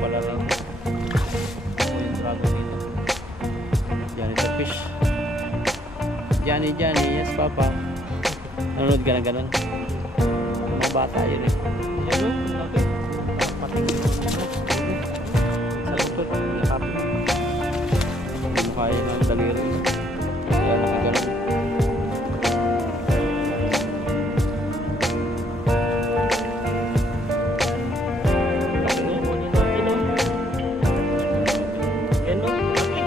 pala rin. Yung bago dito. Johnny the fish. Johnny, yes papa. Nanonood ka na ganun. Mga bata yun eh. Yan o, laki. Patingin mo na. Sa lupot, yakapin. Hindi mo kaya ng daliri. Kaya nakaganon. Laki o, kunin natin o. Yan o, laki.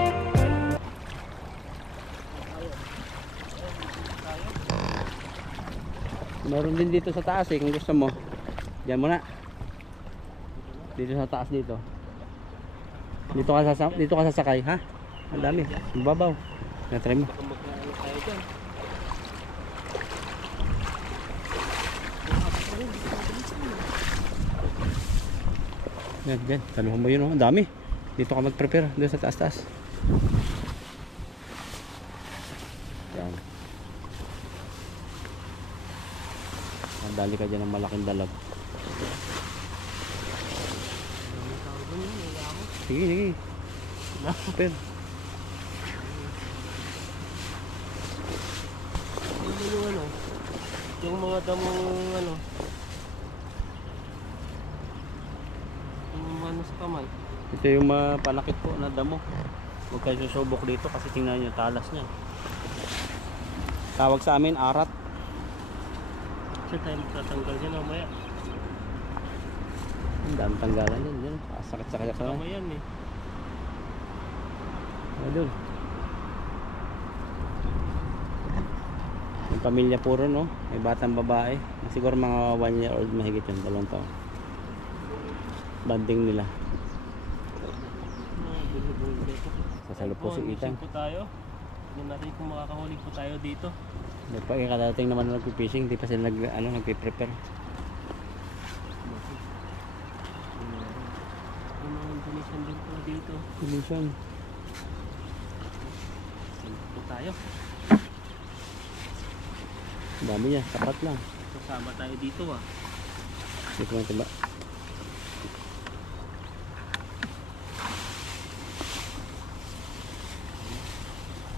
Meron din dito sa taas eh kung gusto mo. Diyan muna. Dito sa taas dito. Dito ka sasakay, ha? Ang dami. Ang babaw. Na-try mo. Baka magkaano tayo dyan. Yan. Taluhan mo yun, oh. Ang dami. Dito ka mag-prepare. Doon sa taas-taas. Yan. Dali ka dyan ng malaking dalag. Sige. Super. Yung ano, yung mga damong ano, yung ano sa kamay. Ito yung panakit po na damo. Huwag kayo susubok dito kasi tingnan nyo talas niya. Tawag sa amin arat. Kasi tayo magtatanggal yan mamaya. Ang dami tanggalan yan. Sakit-sakit sa Kamay yan eh. Doon. Yung pamilya puro, no? May batang babae. Siguro mga 1 year old mahigit yun. 2 taon. Banding nila. Sasalupusin kita. Fishing po tayo. Tignan natin kung makakahuli po tayo dito. Kadating naman na nagpipishing. Di pa sila nagpiprepare. Yung mga Indonesian din po dito. Indonesian. Po tayo. Ang dami niya. Sapat lang. Kasama tayo dito ah. Dito lang tiba.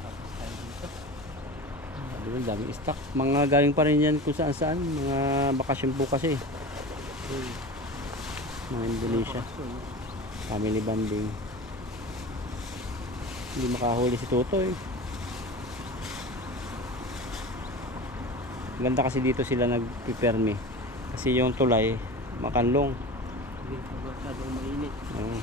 Tapos tayo dito. Ang daming stock. Mga galing pa rin yan kung saan saan. Mga bakasyon po kasi. Mga Indonesia. Family bonding. Hindi makahuli si Tutoy. Ganda kasi dito sila nagpipermi. Kasi yung tulay makanlong. Hindi pa masyadong mainit. Oo.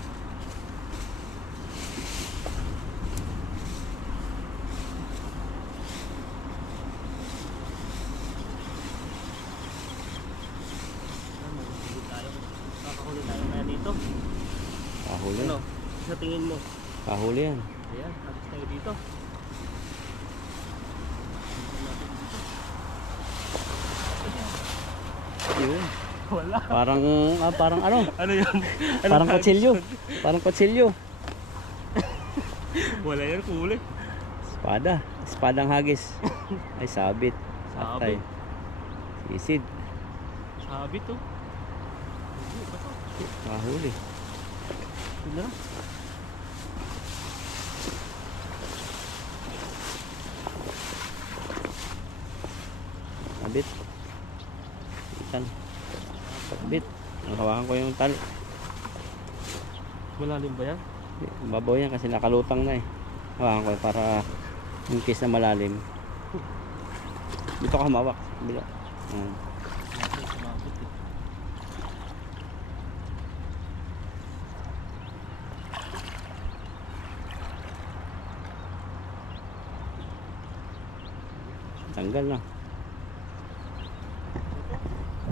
Makakahuli tayo kaya dito. Kahuli. Ano? Sa tingin mo? Kahuli yan. Ayan, tapos tayo dito. Yun. Wala. Parang ano? Ano yun? Parang kutsilyo. Parang kutsilyo. Wala yan, huli. Espadang hagis. Ay sabit. Atay. Sabit. Sisid. Sabit to. Kahuli. Yun na. Sabit. Itan. Sabit. Hawakan ko yung tali. Malalim ba yan? Babaw yan kasi nakalutang na eh. Hawakan ko para in case na malalim. Dito ka humawak. Bila. Sumabit eh. Tanggal na.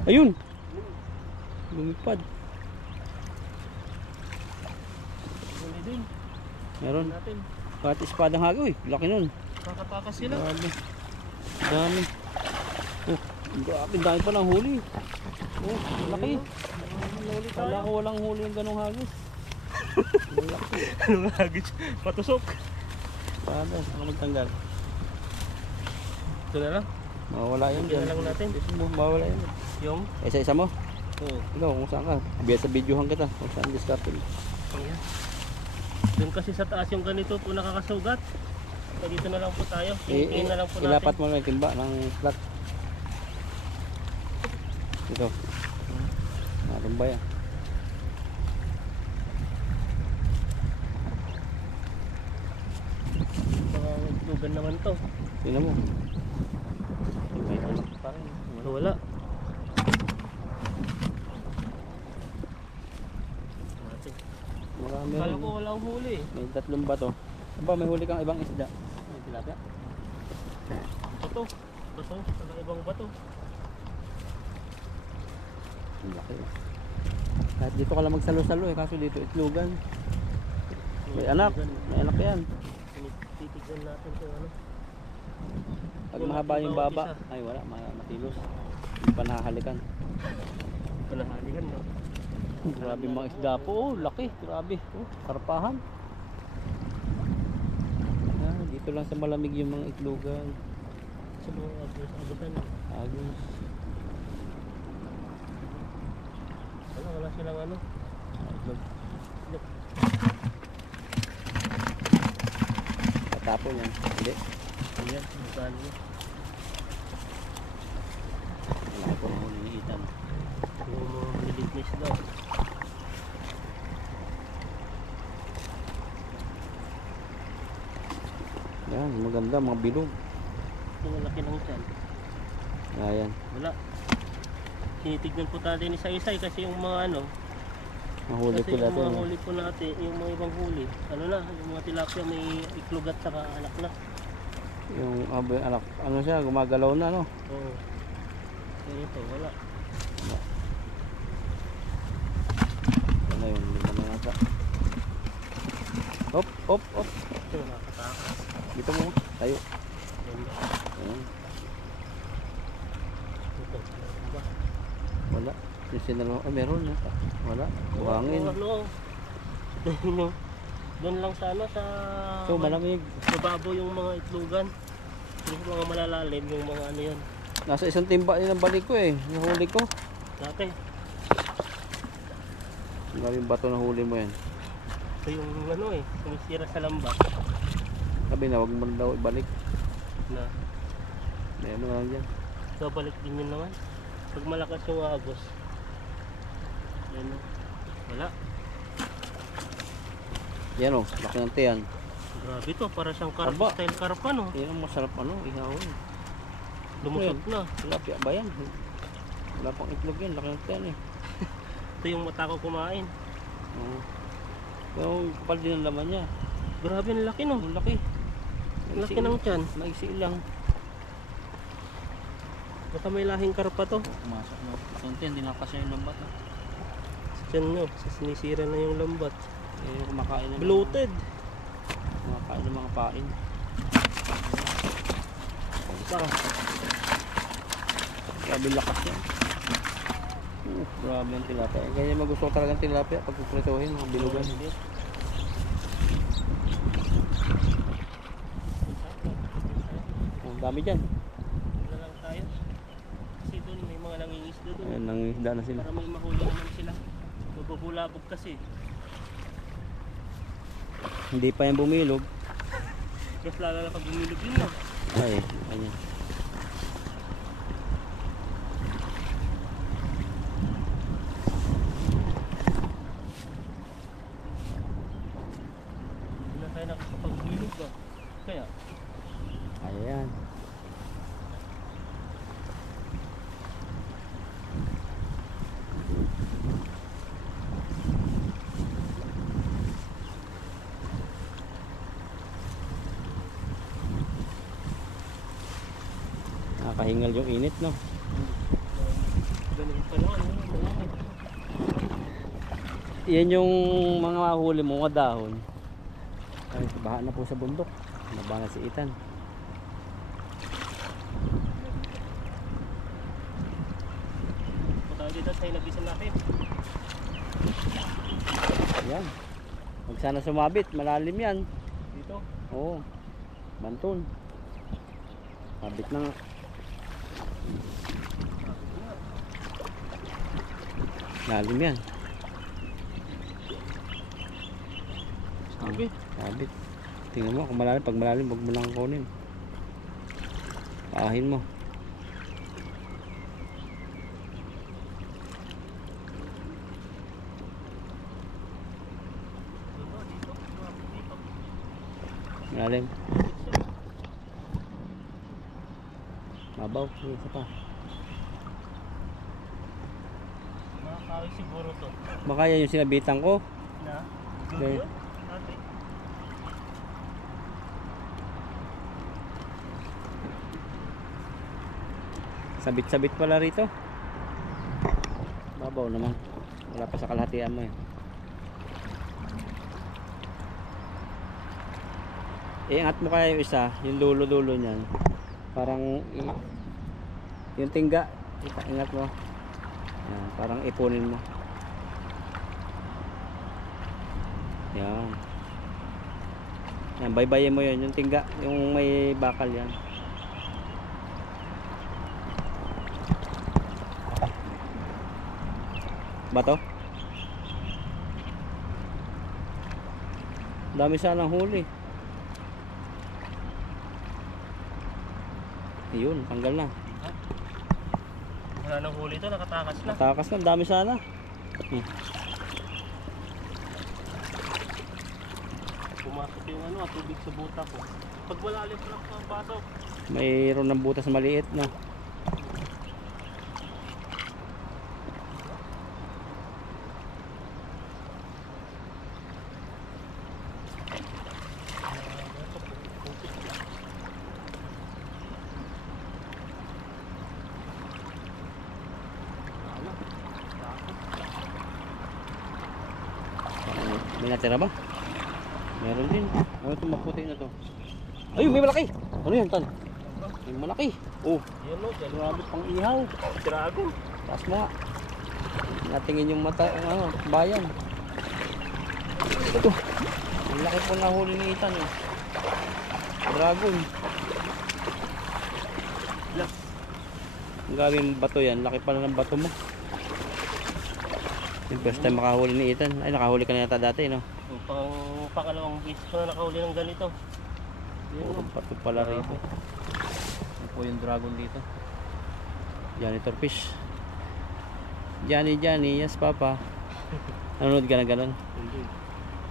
Ayun. Lumipad. Huli din. Meron. Natin. Kahit espadang hagis. Uy, laki nun. Kakatakas sila. Dami. Dami. Oh, grabe, dami pa lang huli. Oh, laki. Huli Wala tayo. ko walang huli yung ganong hagis. Laki. Anong hagis? Patusok. Paano? Ako magtanggal. Ito na lang. Mawawala yun Hindi na dyan. lang natin. Mawawala yun. Yung Isa-isa mo. Oo. Ikaw, kung saan ka? Biya sa videohan kita. Kung saan discarte mo. Ayan. Doon kasi sa taas yung ganito po nakakasugat. So dito na lang po tayo. Tingin na lang po natin. Ilapat mo lang yung timba ng flat. Ito. Timba yan. Mga itlugan naman to. Tingnan mo. May ano pa rin. Wala. Natin. Marami Kala rin. ko wala akong huli. May 3 bato. Aba, may huli kang ibang isda. May tilapia. Bato. Bato. Taga ibang bato. Ang laki. Kahit dito ka lang magsalo-salo eh. Kaso dito itlugan. May anak. May anak yan. Titignan natin kung ano. Pag mahaba yung baba, ay wala, matilos. Hindi pa nakahalikan. Panahalikan no. Grabe mga isda po, oh, laki, grabe. Oh, karpahan. Dito lang sa malamig yung mga itlogan. Sa mga agutan. Agos. Wala silang ano. Itlog. Tatapon yan. Hindi. Ayan, bukan mo. Wala po ang niliitan. Yung mga malilit na isda. Yan, maganda mga bilog. Yung malaki lang dyan. Ayan. Wala. Tinitignan po natin isa-isa kasi yung mga ano. Mahuli Kasi ko yung natin. mga huli po natin, yung mga ibang huli. Ano na, yung mga tilapia may iklog at saka anak na. Yung anak, ano siya, gumagalaw na, no? Oo. Pero ito, wala. Ano yun, lima na yata. Hop, hop, hop. Ito, nakakatakas. Dito mo, tayo. Ganda. Ayan. Ito, meron ba? Wala. Yung sinalo, meron na. Wala. Buhangin. Ano? Doon lang sa ano, sa... So, malamig. Mababaw yung mga itlogan. Yung mga malalalim, yung mga ano yan. Nasa isang timba din ang balik ko eh. Nahuli ko. Dati, Maraming bato na huli mo yan. ito yung ano eh, sumisira sa lambat. Sabi na, wag mo na daw ibalik. Na, Meron na lang dyan. babalik din yun naman. Pag malakas yung agos. Yan o. Wala. Yan o, laki ng tiyan. Grabe to, para siyang karpa, Aba. style karpa no. Yan ang masarap ano, ihawin. Lumusot na. Tilapia ba yan? Wala pang itlog yan, laki ng tiyan eh. Ito yung mata ko kumain. Oo. Yung kapal din ang laman niya. Grabe, ang laki no. Ang laki. Ang laki ng tiyan. Maiksi lang. Baka may lahing karpa to. Pumasok na. Kunti, hindi nakasya yung lambat na. Sa tiyan nyo, sinisira na yung lambat. Eh, kumakain na. Bloated. Kumakain ng mga pain. Isa. Grabe lakas yan. Grabe ang tilapia. Ganyan magusto ko talagang tilapia pag kupretohin, mga bilugan. Ang dami dyan. Wala lang tayo. Kasi doon may mga nangingisda doon. Ayan, nangisda na sila. Para may mahuli naman sila. Mabubulabog kasi. Hindi pa yan bumilog. Mas lalo na pag bumilog yun no. Ay, ayan. Hindi na tayo nakakapag-bilog ba? Kaya, Ayan. Nakakahingal yung init, no? ganun pa lang. Yan yung mga huli mo, mga dahon. Ay, baha na po sa bundok. Nabaha na si Ethan. Punta dito sa inabisan natin. Ayan. Huwag sana sumabit, malalim yan. Dito. Oo. Banton. Sabit na nga. Lalim yan. Sabi. Sabit. Tingnan mo kung malalim. Pag malalim, huwag mo lang kunin. Paahin mo. Malalim. Mabaw. Isa pa. Makakawi siguro to. Baka yan yung sinabitan ko. Na? Okay. Yun? Ate. Sabit-sabit pala rito. Babaw naman. Wala pa sa kalahatian mo eh. Iingat mo kaya yung isa, yung dulo-dulo niyan. Parang yung tingga, ingat mo. Yan, parang ipunin mo. Yan. Yan, baybayin mo yun, yung tingga, yung may bakal yan. Bato? Dami sanang huli. Ayun, tanggal na. Wala nang huli ito, nakatakas na. Takas na, dami sana. Pumasok yung ano, tubig sa buta ko. Pag malalim pa lang pasok. Mayroon ng butas maliit na. May natira ba? Meron din. Ano ito maputi na to? Ayun, may malaki! Ano yan, Tan? May malaki. Oh, Yan o, grabe pang ihaw. dragon. Taas mo nga. Natingin yung mata, ano, bayan. Ito. Ang laki po nahuli ni Ethan eh. Dragon. Ang gawing bato yan. Laki pala ng bato mo. Yung first time makahuli ni Ethan. Ay, nakahuli ka na yata dati, no? Pangalawang beses ko na nakahuli ng ganito. Puro bato pala rito. Ano po yung dragon dito? Janitor fish. Johnny, yes papa. Nanonood ka na ganun? Hindi.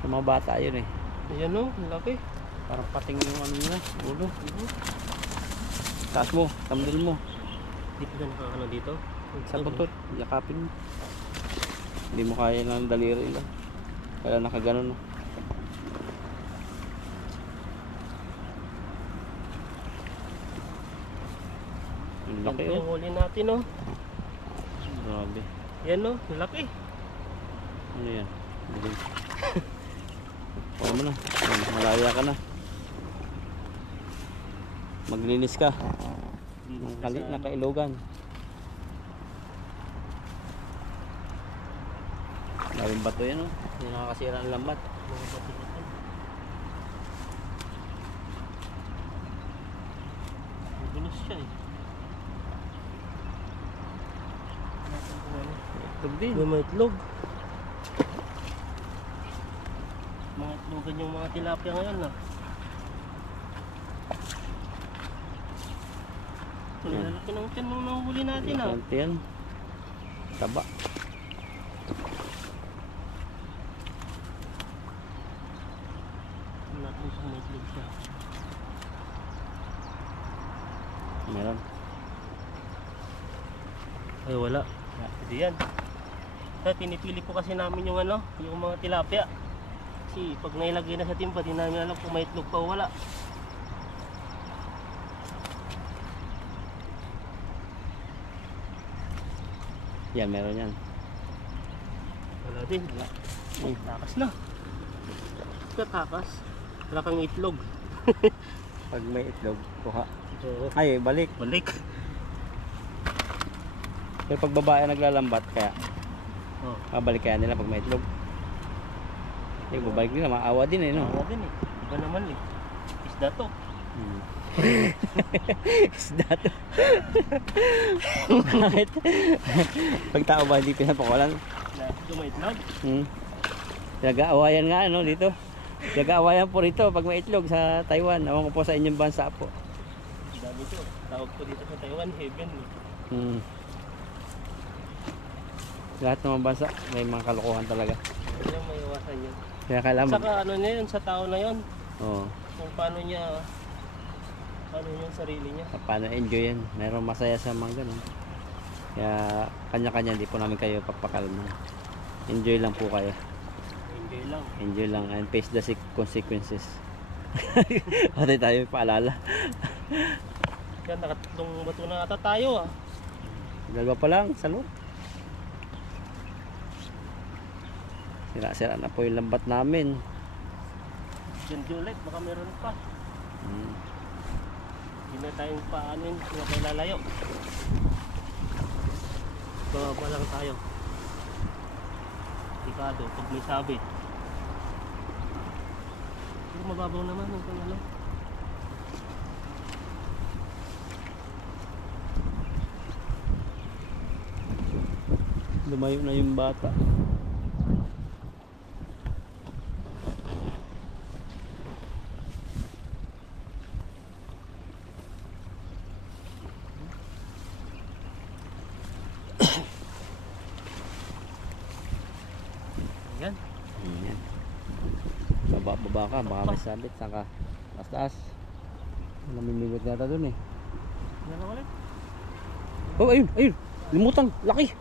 Sa mga bata yun eh. Ayan o, laki. Parang pating yung ano nila, ulo. Taas mo, tamdil mo. Dito na nakakano dito. Sa putot, yakapin mo. Hindi mo kaya ng daliri lang. Kaya nakaganon. Ang laki Ito yung oh. huli natin o. Grabe. Yan o, laki. Ano yan? Dilim. Huwag mo na. Malaya ka na. Maglinis ka. Ang kali na kailogan. Daming bato yan oh. Yung nakakasira ng lambat. Mga bato dito. Magulos siya eh. Itlog din. May mga itlog. Mga itlogan yung mga tilapia ngayon na. Lalaki ng tiyan nung nahuli natin ah. Ito yan. Taba. Natin sa may itlog siya. Meron. Ay wala. Hindi yan. Kaya pinipili po kasi namin yung ano, yung mga tilapia. Kasi pag nailagay na sa timba, di namin alam kung may itlog pa o wala. Yan, meron yan. Wala din. Wala. Oh, takas na. Takas. Wala kang itlog. Pag may itlog, kuha. Oo. Ay, balik. Balik. Pero pag babae naglalambat, kaya Oh. babalik kaya nila pag may itlog. Yung babalik nila, maawa din eh, no? Wala din eh. Iba naman eh. Isda to. Isda to. Bakit? Pag tao ba hindi pinapakawalan? Na dumaitlog. Nag-aawayan nga ano dito. Nag-aawayan po rito pag may itlog sa Taiwan. Ewan ko po sa inyong bansa po. Dami to. Tawag po dito sa Taiwan, heaven. Lahat ng bansa may mga kalokohan talaga. Hindi lang may iwasan yun. Kaya kailangan Saka ano niya yun, sa tao na yun. Oo. Kung paano niya yung sarili niya. Paano enjoy yan. Mayroong masaya sa mga ganun. Kaya kanya-kanya hindi po namin kayo papakalma. Enjoy lang po kayo. Enjoy lang. Enjoy lang and face the consequences. Pati tayo paalala. Yan, nakatatlong bato na ata tayo ah. Dalawa pa lang sa loob. Sira-sira na po yung lambat namin. Diyan ulit, baka meron pa. Hindi na tayong paanin, hindi na tayo lalayo. Bababa lang tayo. Tikado, pag may sabit. Pero mababaw naman kung ano. Lumayo na yung bata. Ayan. Ayan. Baba ka, baka may sabit. Saan ka? Taas-taas. Namimigot yata dun eh. Yan na ulit. Oh, ayun, ayun. Lumutang, laki.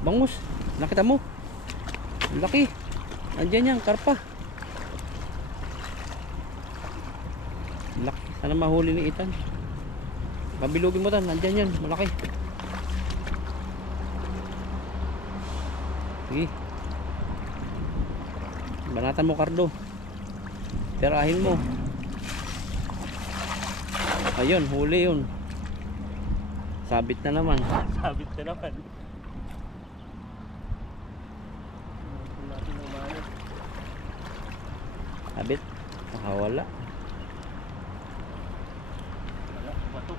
Bangus. Nakita mo? Laki. Andiyan yan, karpa. Laki. Sana mahuli ni Ethan. Pabilugin mo tan, andiyan yan, malaki. Sige. Banatan mo, Cardo. Tirahin mo. Ayun, huli yun. Sabit na naman. Sabit na naman. Natin umanin. Sabit. Wala. Wala, bato.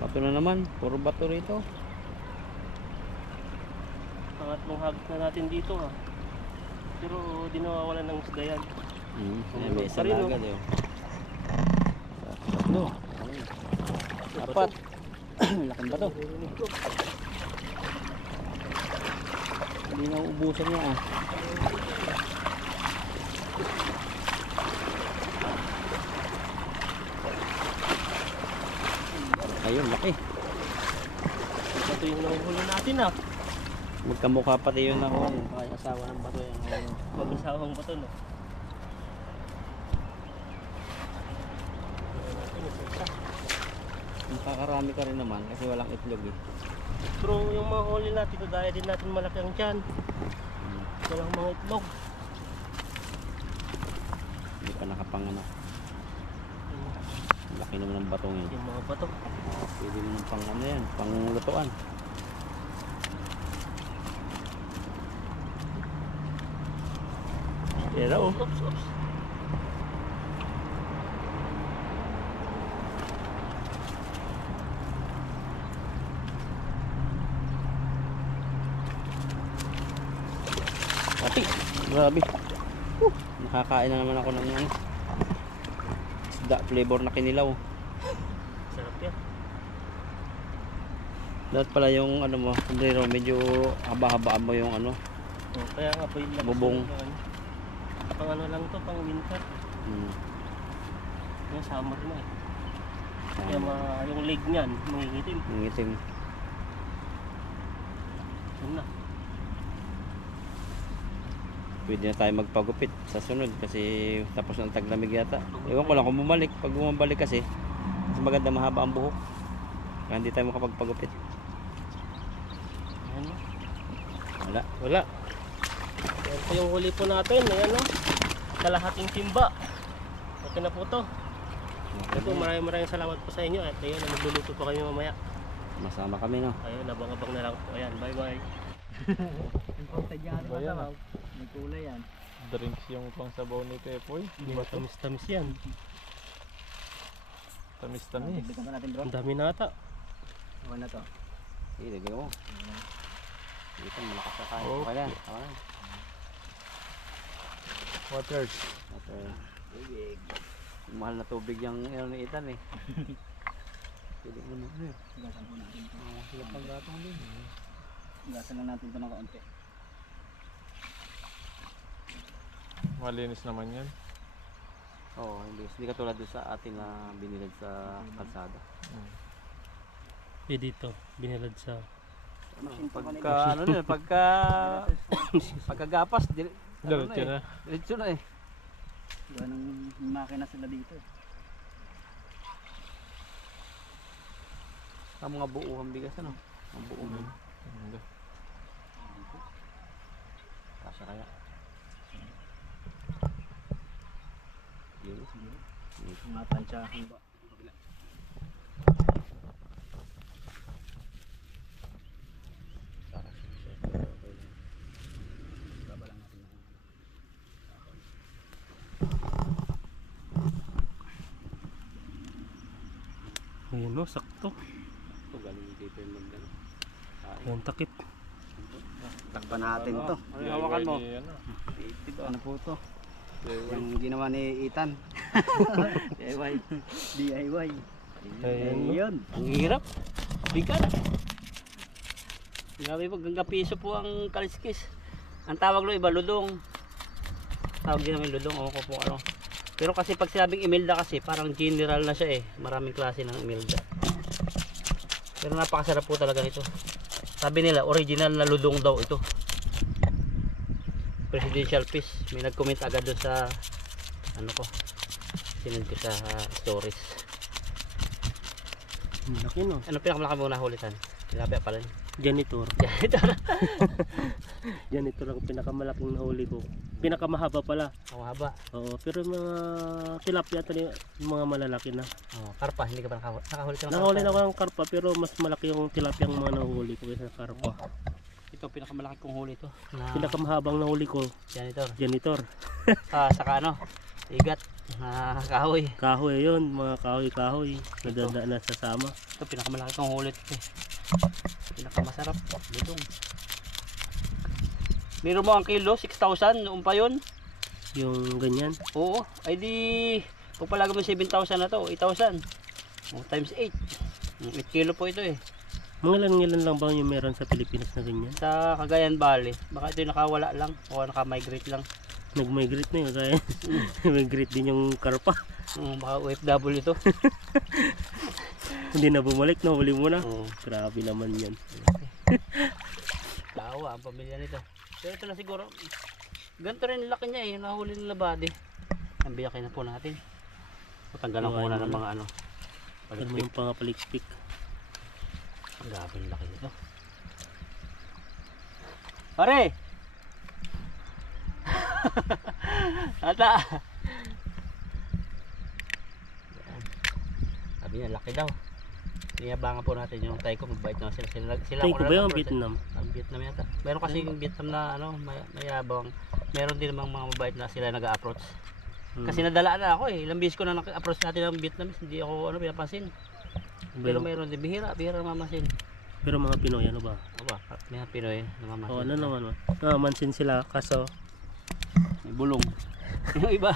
Bato na naman. Puro bato rito. Pangatlong hagit na natin dito ha. Pero di nawawalan ng isda yan. May isa Pa rin, na no? agad yun. Tatlo. Apat. Laking bato. Hindi na uubusan niya ah. Ayun, laki. Bato yung nahuhuli natin ha. Magkamukha pati yun ako. Kaya asawa ng bato yan. Mag-asawang bato no. Makakarami ka rin naman kasi walang itlog eh. Pero yung mga huli natin, kagaya din natin malaki ang tiyan. Walang mga itlog. Hindi pa nakapanganak. Laki naman ng batong yun. Yung mga bato. Pwede naman pang ano yan, pang lutuan. Yan o. Oops, oops. Ati, grabe. Nakakain na naman ako ng ano, isda flavor na kinilaw. Sarap yan. Dapat pala yung ano mo, sombrero, medyo haba-habaan mo yung ano. Oh, kaya nga po yung lakas Bubong. yung ano. Pang ano lang to, pang winter. Yung summer na eh. Kaya yung leg niyan, mangingitim. Ang itim. Yun na. Pwede na tayo magpagupit sa sunod kasi tapos ng taglamig yata. Ewan ko lang kung bumalik. Pag bumalik kasi, mas maganda mahaba ang buhok. Kaya hindi tayo makapagpagupit. Ayan na. Wala. Wala. Yan po yung huli po natin. Ayan o. Kalahating timba. Okay na po to. Ito, maraming salamat po sa inyo. At ayun, magluluto po kami mamaya. Masama kami no. Ayun, abang-abang na lang po. Ayan, bye-bye. May kulay yan. Drinks yung pangsabaw ni Pepoy. Hindi ba tamis-tamis yan? Tamis-tamis. Bigyan ka natin bro. Ang dami na ata. Ano na to? Sige, lagyan mo. Ito, malakas na tayo. Okay. Okay na. Tama na. Waters. Okay. Tubig. Mahal na tubig yung ni Ethan eh. Pwede mo na eh. Gasan po natin ito. Sila pang gatong din. Gasan lang natin ito ng kaunti. Malinis naman yan. Oo, hindi katulad doon sa atin na binilad sa kalsada. Eh dito, binilad sa... Pagka ano na, pagkagapas, Diretso na. diretso na eh. Gawa ng makina sila dito. Ang mga buuhang bigas ano? Ang buuhan. Ganda. Kasya kaya. Yun. Mga tansyahan ba? Baba lang natin. Ayun o, sakto. Ito galing dito yung magdano. Ayun, takip. Takpan natin to. Ano yung hawakan mo? Ano? Ano po to? DIY. Yung ginawa ni Ethan. DIY. DIY. Ayun, no? Ayun. Ang hirap. Bigat. Grabe po, hanggang piso po ang kaliskis. Ang tawag lo iba, ludong. Tawag din namin ludong, ako po ano. Pero kasi pag sinabing Imelda kasi, parang general na siya eh. Maraming klase ng Imelda. Pero napakasarap po talaga nito. Sabi nila, original na ludong daw ito. Presidential fish. May nag-comment agad doon sa ano ko. Sinend ko sa stories. Ang laki no. Ano pinakamalaki mo nahulitan? Tilapia pala. Janitor. Janitor. Janitor ang pinakamalaking nahuli ko. Pinakamahaba pala. Ang haba. Oo, pero mga tilapia ito yung mga malalaki na. Oh, karpa, hindi ka pa nakahuli ka ng Nakahuli karpa? na ako ng karpa pero mas malaki yung tilapia ang mga nahuli ko kaysa karpa. Ito pinakamalaki kong huli to. Na Pinakamahabang nahuli ko, janitor. janitor. Saka ano, igat na kahoy. Kahoy yun, mga kahoy-kahoy. Nadada na sa sama. Ito pinakamalaki kong huli to. Pinakamasarap, budong. Meron mo ang kilo, 6,000 noon pa yun. Yung ganyan. Oo, ay di pagpalaga mo 7,000 na to, 8,000. Oh, times 8. 8 kilo po ito eh. Mga ilan lang ba yung meron sa Pilipinas na ganyan? Sa Cagayan Valley. Baka ito yung nakawala lang o naka-migrate lang. Nag-migrate na yun kaya migrate din yung karpa. Baka OFW ito. Hindi na bumalik, nahuli mo na. Oo. Grabe naman yan. Tawa ang pamilya nito. Pero ito na siguro. Ganito rin laki niya eh. Nahuli nila body. Ang biyakin na po natin. Patanggalan ko muna ng mga ano. Alam mo yung pangapaliksik. Grabe ang laki nito. Pare! Ata! Yan. Sabi niya, laki daw. Niyabangan po natin yung Tay ko, magbait naman sila. Sila Tay ko ba yung Vietnam? Ang Vietnam yata. Meron kasi yung Vietnam na ano, mayabang. Meron din namang mga mabait na sila nag-a-approach. Kasi nadala na ako eh. Ilang beses ko na nag-approach natin ng Vietnamese. Hindi ako pinapansin. Pero mayroon din bihira mamasin. Pero mga Pinoy ano ba? Aba, may Pinoy na mamasin. Oo, ano naman ba? Namamansin sila kaso May bulong. Yung iba,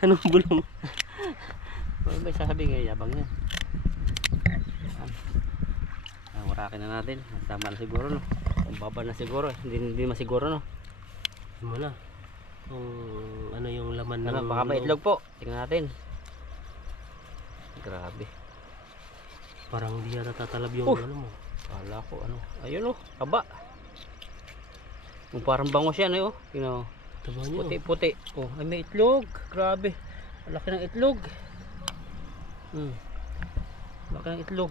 anong bulong? may iba sasabihin ngayon, yabang yan. Warakin na natin. Tama na siguro no. Kung baba na siguro, hindi masiguro no. Ano na? Kung ano yung laman Ano, ng baka may itlog po. Tingnan natin. Grabe. Parang hindi yata tatalab yung Oh! ano mo. Kala ko ano. Ayun oh, kaba. Yung parang bangos yan eh oh. Tingnan mo. Taba niyo. Puti-puti. Oh, ay may itlog. Grabe. Laki ng itlog. Laki ng itlog.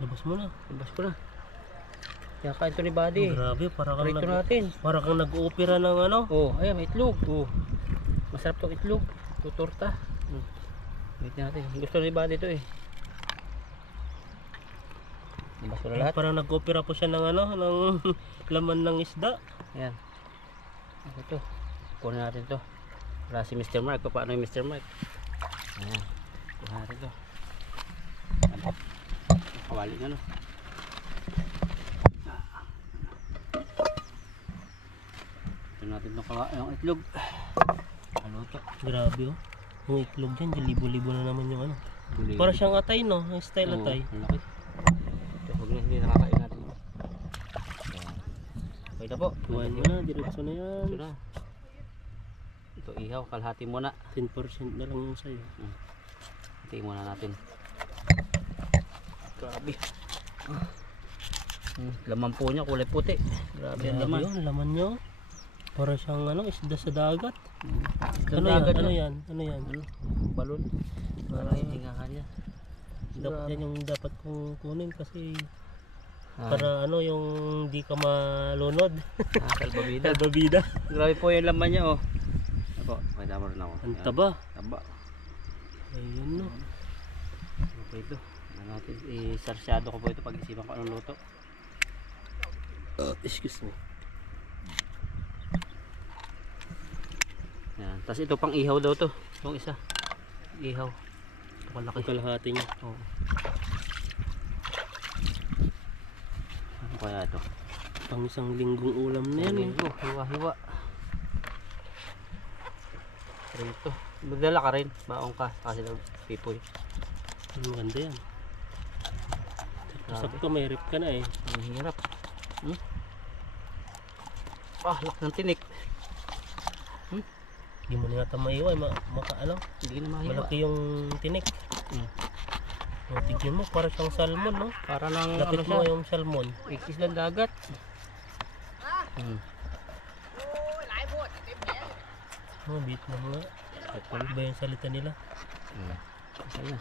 Labas mo na. Labas ko na. Kaya kain to ni Buddy. Grabe, parang kang Rito natin. parang kang nag-opera ng ano. Oh, ayan may itlog. Oh. Masarap tong itlog. Tutorta. Wait natin. Gusto ni Buddy to eh. Labas ko na lahat. Parang nag-opera po siya ng ano, ng laman ng isda. Ayan. Ako to. Kunin natin to. Wala si Mr. Mark. Paano yung Mr. Mark? Ayan. Kunin natin to. Kawali na no. Ito natin yung itlog. Luto. Grabe oh. Yung itlog dyan, libo-libo na naman yung ano. Para siyang atay no, yung style atay. Ang laki. Ito, huwag na hindi nakakain natin. Okay na po. Kuhain mo na, diretso na yan. Ito na. Ito ihaw, kalahati muna. 10% na lang yung sa'yo. Hatiin muna natin. Grabe. Laman po niya, kulay puti. Grabe ang laman. Yun, laman nyo. Para siyang ano, isda sa dagat. Isda Ano dagat yan? Ano na. yan? Ano yan? Balon. Para hihingahan niya. Dapat yan yung dapat kong kunin kasi Ah, para ano yung di ka malunod. salbabida. Salbabida. Grabe po yung laman niya, oh. Ako, may tama rin ako. Ang Yan. taba. Taba. Ayun no. Okay ito. Ano natin, isarsyado ko po ito pag-isipan ko anong luto. Excuse me. Yan. Tapos ito pang ihaw daw to. Itong isa. Ihaw. Ito kalaki. Ang kalahati niya. Oo. Ano kaya ito? Pang isang linggong ulam na yan eh. Linggo, hiwa-hiwa. Ito. Magdala ka rin. Baong ka. Kasi daw pipoy. Ang maganda yan. Grabe. Sakto may rip ka na eh. Ang hirap. Lak ng tinik. Hindi mo na yata maiwan. Makaano. Hindi na mahiwa. Malaki yung tinik. O, tignan mo, para siyang salmon, no? Para lang Lapit ano mo siya. yung salmon. Ikis lang dagat. Oh, Vietnam nga. Iba yung salita nila. Kasi na.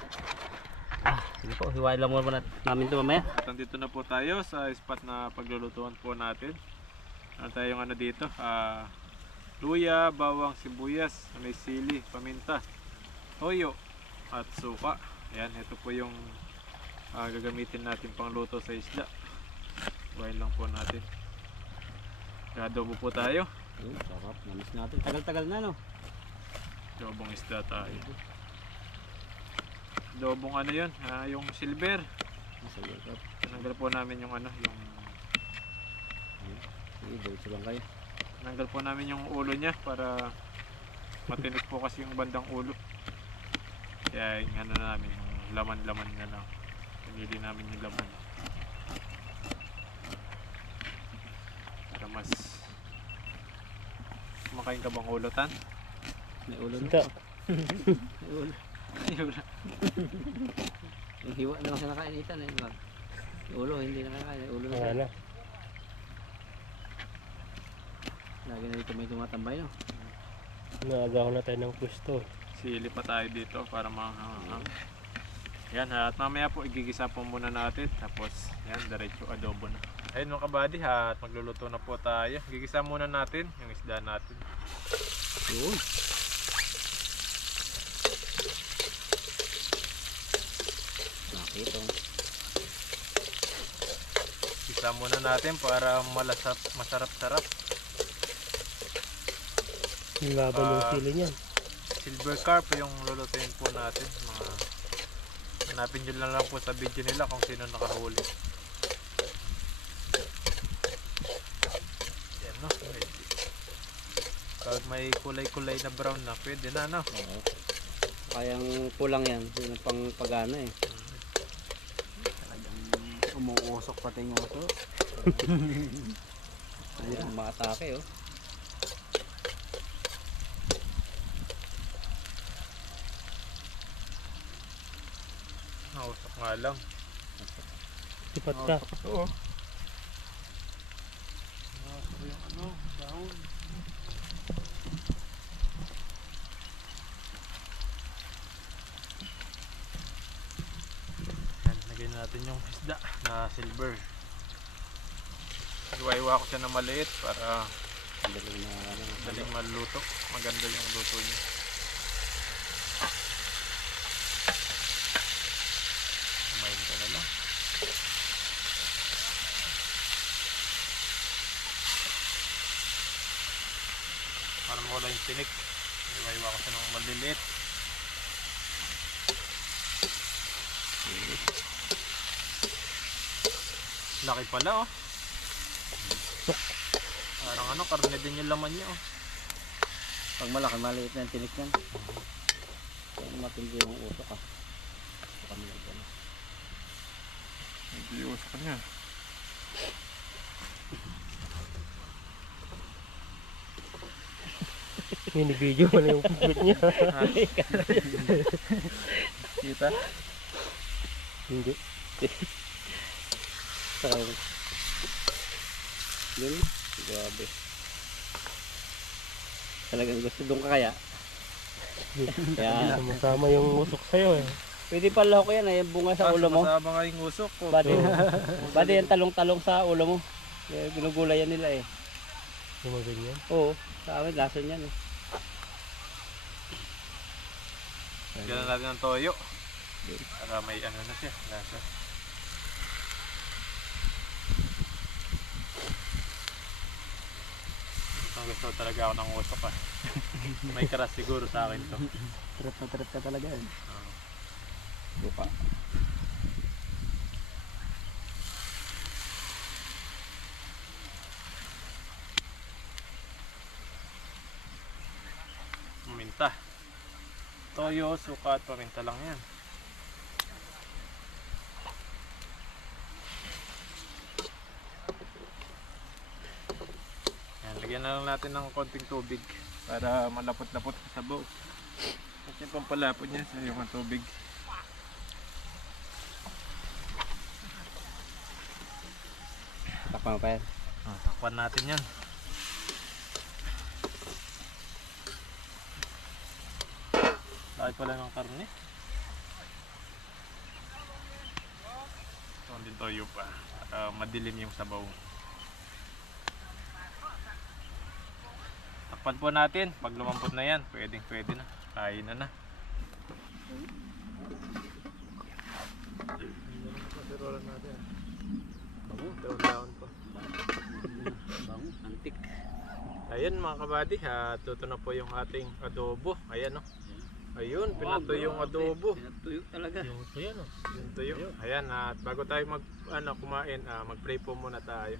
Sige po, hiwain lang muna namin ito mamaya. At nandito na po tayo sa spot na paglulutuan po natin. Ano tayong ano dito? Luya, bawang, sibuyas, may sili, paminta, toyo, at suka. Ayan, ito po yung gagamitin natin pang luto sa isda. Hiwain lang po natin. Adobo po tayo. Sarap, namis natin. Tagal-tagal na, no? Adobong isda tayo. Adobong ano yun? Yung silver. Tinanggal po namin yung ano, yung Diretso lang kayo. tinanggal po namin yung ulo niya para matinik po kasi yung bandang ulo. Kaya yung ano namin, yung laman-laman na lang. Pinili namin yung laman. Para mas kumakain ka bang ulo, Tan? May ulo na. Sika. May ulo. May ulo. Yung hiwa na lang siya nakainitan. Yung ulo, hindi nakakain. Yung ulo na siya. Wala na. Lagi na dito may tumatambay, no? Naagaw na tayo ng pwesto. Sili pa tayo dito para mahanghang. Yan, at mamaya po igigisa po muna natin. Tapos, yan, diretso adobo na. Ayun mga kabady, at magluluto na po tayo. Gigisa muna natin yung isda natin. Yun. Nakito. Gisa muna natin para masarap-sarap. Yung laban yung sili niyan. Silver carp yung lulutuin po natin. Hanapin nyo lang po sa video nila kung sino nakahuli. Yan no. Pag may kulay-kulay na brown na, pwede na no. Oo. Kayang kulang yan. Yun ang pang pagana eh. Umuusok pati yung uso. Ayan, makatake oh. Nausap nga lang. Tipat ka. Oo. Nausap yung ano, dahon. Yan, lagyan natin yung isda na silver. Iwa-iwa ko siya na maliit para daling maluto. Maganda yung luto niya. Kumain ka na lang. Para mawala yung tinik. Iwa-iwa ko siya ng maliliit. Laki pala oh. Parang Parang ano, karne din yung laman niya. Oh. Pag malaki, maliit na yung tinik yan. Kaya matindi yung usok ah. Kami lang dyan. Hindi usok niya. Mini-video mo na yung pupit niya. Kita? Hindi. Saka yun. Yun. Grabe. Talagang gusto doon ka kaya. Kaya Sama yung usok sa'yo eh. pwede pala ko yan. Yung bunga sa ulo mo. Masama nga yung usok ko. Bali yung talong-talong sa ulo mo. Kaya ginugulayan nila eh. Yung mga ganyan. Oo. Sa amin lason yan eh. Ganun natin ng toyo. Para may ano na siya. Lasa. Ang gusto talaga ako ng usok ah. May karas siguro sa akin to. Trip ka talaga eh. Lupa. Paminta. Toyo, suka at paminta lang yan. Yan, lagyan na lang natin ng konting tubig para malapot-lapot sa sabaw. At yung pampalapot niya sa yung tubig. Takpan pa yan. Takpan natin yan. Bakit pala ng karne? Ito din toyo pa. Madilim yung sabaw. Takpan po natin. Pag lumampot na yan, pwede na. Kain na na. Pasirolan natin. Daon-daon pa. Bango, antik. Ayan mga kabady, tuto na po yung ating adobo. Ayan o. Ayun, pinatuyo yung adobo. Pinatuyo talaga. Yung ito yan oh. Yung tuyo. Ayan, at bago tayo kumain, mag-pray po muna tayo.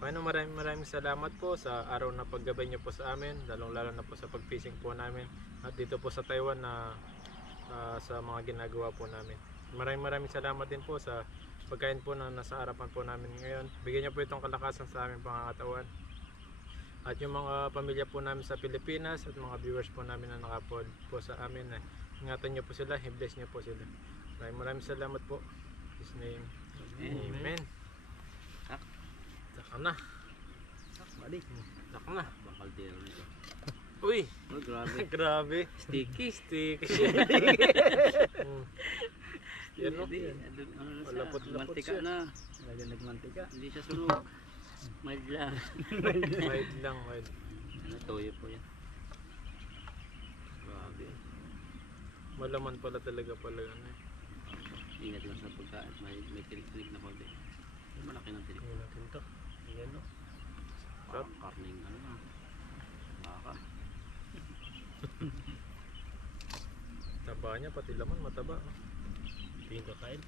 Bueno, maraming salamat po sa araw na paggabay niyo po sa amin, lalong-lalo na po sa pag-fishing po namin at dito po sa Taiwan na sa mga ginagawa po namin. Maraming salamat din po sa pagkain po na nasa harapan po namin ngayon. Bigyan niyo po itong kalakasan sa aming pangangatawan. At yung mga pamilya po namin sa Pilipinas at mga viewers po namin na nakapod po sa amin, ingatan niyo po sila, i-bless niyo po sila. Maraming salamat po. In His name. Amen. Saka na. Balik. Saka na. Bakal tiro nito. Uy! Oh, grabe. Grabe. Sticky. Stick. Yan o. Ano na siya? Malapot-lapot Mantika siya. na. Talaga nagmantika. Hindi siya sunog. Mild lang. Mild lang. Mild. Ano, toyo po yan. Grabe. Malaman pala talaga pala yan eh. Ingat lang sa pagkain. May tirik-tirik na konti. Malaki ng tirik. Tingnan natin to. Ayan oh. Sarap. Karning ano na. Baka. Taba niya, pati laman mataba. Tingin ko kain.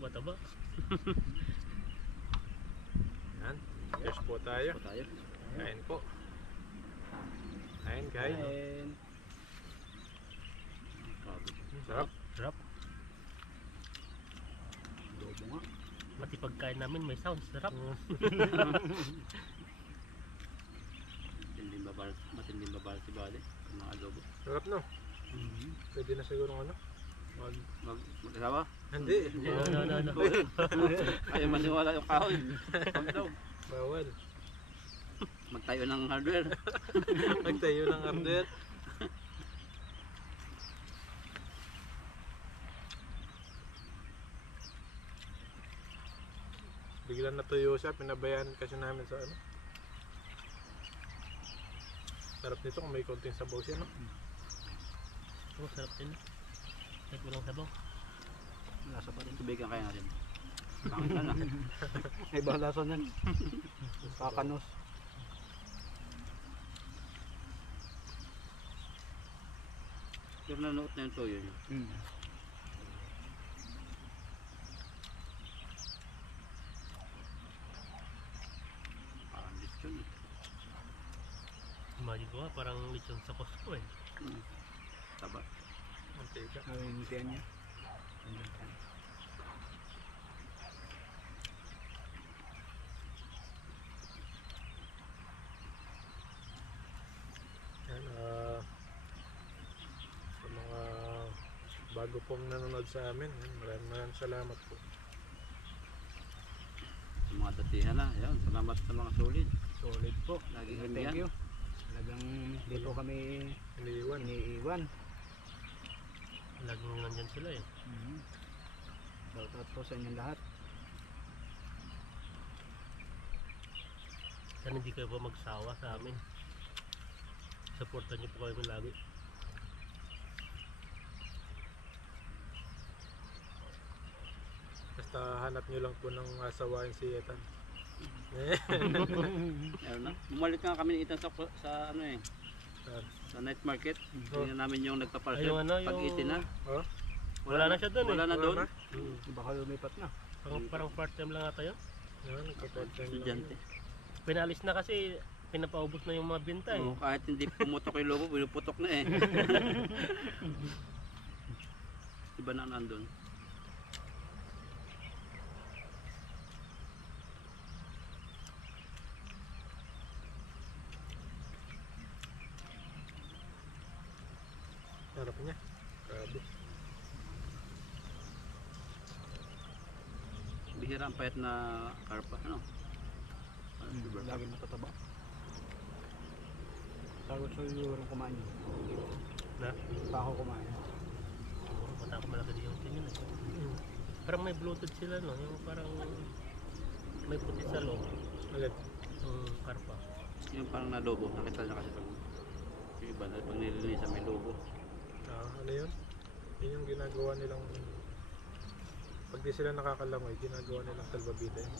Mataba. Yan. Cheers po tayo. Po tayo. Kain po. Kain, kain. Grabe. Sarap. Sarap. Adobo nga. Pati pagkain namin may sound. Sarap. Matinding babal si Bade. Mga adobo. Sarap no. Pwede na siguro ano. Mag-asawa? Hindi. No. Ayaw maniwala yung kahoy. Huwag daw. Bawal. Magtayo ng hardware. Nagtayo ng order. Biglang natuyo siya, pinabayaan kasi namin sa ano. Sarap nito kung may konting sabaw siya, no? Oh, sarap din. Kahit walang sabaw. Lasa pa rin. Tubigan kaya natin. Pangit na na. May balasa nan. Kakanos. Pero nanoot na yung toyo niya. Parang lechon eh. Imagine ko nga, parang lechon sa Costco eh. Taba. Mantika. Ang tiyan niya. Yan, sa mga bago pong nanonood sa amin, maraming salamat po. Sa mga datihan na. Yan. Salamat sa mga solid. Solid po. Lagi Thank kami yan. you. Talagang hindi po kami Iniiwan. iniiwan. Laging nandyan sila eh. Shoutout po sa inyong lahat. Sana hindi kayo pa magsawa sa amin. Supportan niyo po kami lagi. Basta hanap nyo lang po ng asawain si Ethan. Meron na. Bumalik nga kami ni Ethan sa ano eh. Sa night market. Tingnan namin yung nagpa-parcel. Ay, yung ano, Pag yung- itin na. Oh, Wala na siya doon eh. Wala na doon. Baka lumipat na. Parang part time lang ata yun. yan, nagka-part-time lang. Estudyante. Pinalis na kasi pinapaubos na yung mga binta eh. Oo, kahit hindi pumutok yung lobo, pinuputok na eh. Iba na nandun. Harap niya. Grabe. Bihira ang payat na karpa. Ano? Lagi matataba. Tapos sa siguro kumain. Na? Pa ako kumain. Mata ko malaki din yung tingin eh. Parang may bloated sila no, yung parang may puti sa loob. Ulit. Yung karpa. Yung parang na lobo. Nakita niya kasi pag yung iba na pag nililinisan may lobo. Ano yun? Yun yung ginagawa nilang pag di sila nakakalangoy, ginagawa nilang salbabida yun.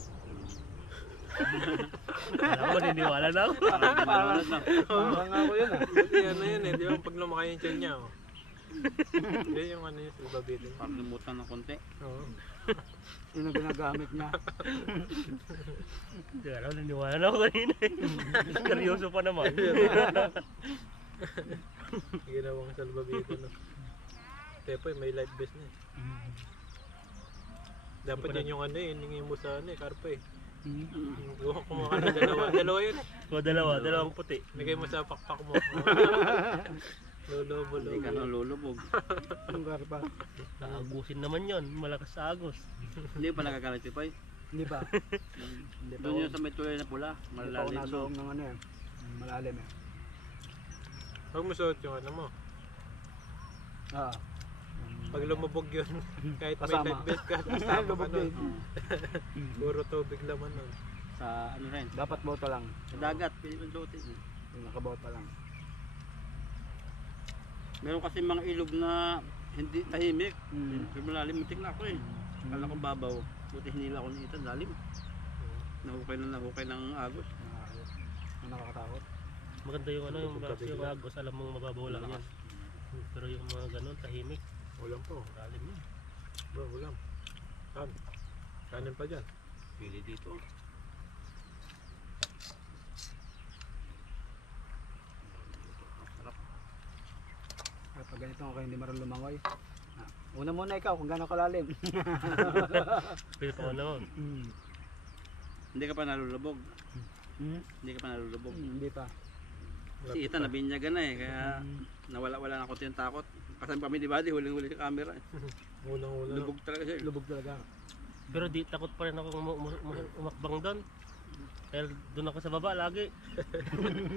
Alam ko, niniwala na ako. Parang di malunod na. Parang ako yun ah. Kasi ano yun eh, di ba pag lumaki yung tiyan niya oh. Hindi yung ano yung salbabida yun. Parang lumutan ng konti. Oo. Yun ang ginagamit niya. Hindi alam, niniwala na ako kanina eh. Seryoso pa naman. Ginawang salbabida no. Tepoy, may life vest na eh. Dapat yun yung ano eh, hiningin mo sa ano eh, karpa eh. Kumuha ka na dalawa. Dalawa yun eh. O dalawang puti. Nagay mo sa pakpak mo. Lolobo, Hindi ka lolo. nang lulubog. Yung karpa. Aagusin naman yon, malakas sa agos. Hindi pa nagagalit si Pai. Hindi ba? Hindi pa Doon ako. yun sa may tulay na pula. Hindi pa ako Malalalim no. nasuong ng ano eh. Malalim eh. Huwag mo suot yung ano mo. Ah. Pag lumubog yun, kahit may Kasama. life vest ka, kasama ka Lubog nun. din. Puro tubig laman nun. Sa ano rin. Dapat bota lang. Sa dagat. Pwede mo suotin. Yung nakabota lang. Meron kasi mga ilog na hindi tahimik. Mm. Pero malalim. Muntik na ako eh. Kala ko babaw. Buti hinila ko ng itan. Lalim. Nahukay ng agos. Ang nakakatakot. Maganda yung ano, yung agos, alam mong mababaw lang yan. Pero yung mga ganun, tahimik. Ulam po. Lalim yun. Bro, ulam. Saan? Kanin pa dyan. Pili dito. Sarap. Kapag ganito ako hindi marunong lumangoy. Una muna ikaw kung gaano kalalim. Pero pa ano, Hindi ka pa nalulubog. Hmm? Hindi ka pa nalulubog. Hindi pa. Si Ethan nabinyagan na eh. Kaya nawala-wala na konti yung takot. Kasama kami di ba? Di huling-huli sa camera eh. Unang-una. Lubog talaga siya. Lubog talaga. pero di takot pa rin ako umakbang doon. Dahil doon ako sa baba lagi.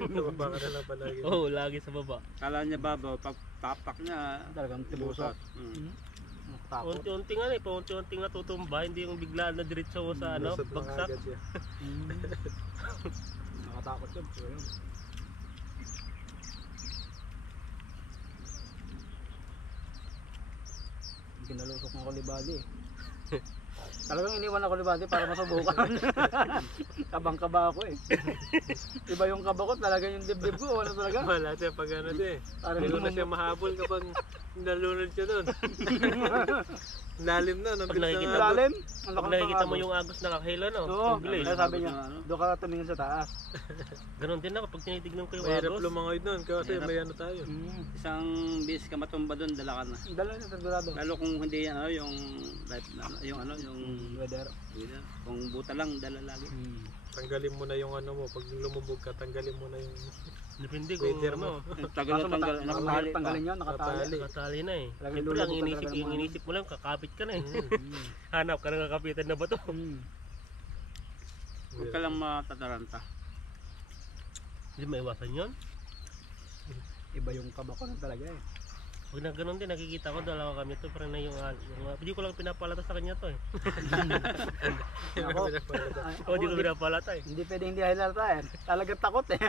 Nababa ka na lang palagi. Oo, lagi sa baba. Kala niya babaw. Pag tapak niya. Talagang tibusat. Takot. Unti-unti nga eh, paunti-unti nga tutumba, hindi yung biglaan na diretso sa ano, Lusot na bagsak. agad siya. Nakatakot yun. So, yun. Kinalusok ng kulibali eh. Talagang iniwan ako ni Buddy para masubukan. Kabang-kaba ako eh. Iba yung kaba ko, talaga yung dibdib ko. Ano talaga? Wala siya pag ano siya eh. Parang Hindi ko na siya mahabol kapag nalunod siya doon. Lalim na, Pag nabit nakikita na. lalim. Ang Pag nakikita mo yung agos na kakahila, no? Oo, Bilis. kaya sabi niya, doon ka tumingin sa taas. Ganon din ako pag tinitignan ko yung Mahirap agos. lumangoy doon kasi Mahirap. may ano tayo. Isang bis ka matumba doon, dala ka na. Dala niya sa sigurado. Lalo kung hindi ano, yung life na, yung ano, yung Weather. kung buta lang, dala lagi. Tanggalin mo na yung ano mo. Pag lumubog ka, tanggalin mo na yung Depende kung Waiter ano. Tagal na tanggal, nakatali pa. Tanggalin yun, nakatali. Nakatali na eh. Talagang Siyempre lang, lulubog ka talaga ng yung mga- inisip mo lang, kakapit ka na eh. Hanap ka ng kakapitan na bato. Huwag ka lang matataranta. Hindi maiwasan yun. Iba yung kaba ko na talaga eh. Pag na ganun din, nakikita ko, dalawa kami to, parang na hindi ko lang pinapalata sa kanya to eh. Ako, O, hindi ko pinapalata eh. hindi pwede hindi halata eh. Talagang takot eh.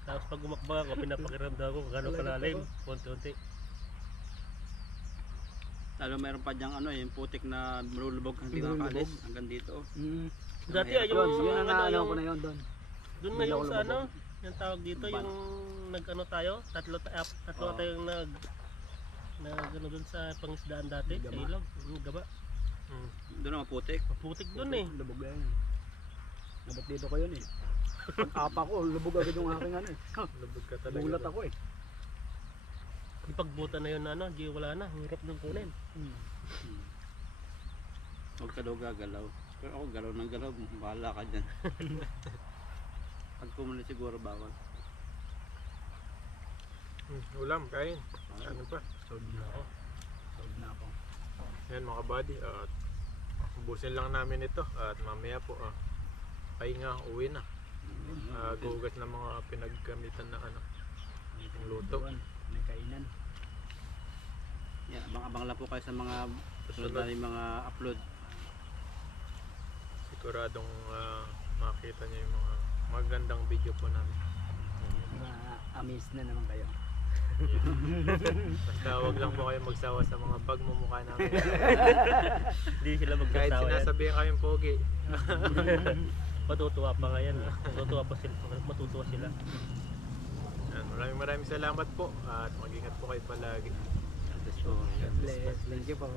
Tapos pag umakbang ako, pinapakiramdam ko kung gano'ng kalalim. Unti-unti. Lalo mayroon pa diyang ano, yung putik na malulubog, hindi ka Malulubog. kaalis hanggang dito. Dati Mahirap. yung, Yun ang ano, naano yung, ko na yun doon. doon na Hindi yung ako sa ano, lumabog. yung tawag dito, Ban. yung nag-ano tayo, tatlo Oo. tayong nag ano doon sa pangisdaan dati, sa Gaba. ilog, gaba. Doon ang putik. Maputik doon eh. Lubog yan. Dapat dito ko yun eh. Pag apa ko, lubog agad yung aking ano eh. lubog ka talaga. Bulat ako eh. Yung pagbuta na yun ano, di wala na, hirap nung kunin. Huwag ka daw gagalaw. Pero ako galaw ng galaw, bahala ka dyan. Pag kumuli siguro bawal. Ulam, kain. Ano pa? Sold na ako. Sold na ako. Yan mga buddy. At ubusin lang namin ito. At mamaya po, pahinga, uwi na. Gugas ng mga pinagkamitan na ano. Yung luto. May kainan. Yan, abang-abang lang po kayo sa mga susunod Susunod. na mga upload. Siguradong makita niyo yung mga magandang video po namin. Ma-amaze na naman kayo. Basta wag lang po kayo magsawa sa mga pagmumukha namin. Hindi sila Kahit magkasawa yan. sinasabihan kayong pogi. Matutuwa pa nga yan. Matutuwa pa sila. Matutuwa sila. Yan, maraming salamat po. At mag-ingat po kayo palagi. God bless po. Bless. Thank you po.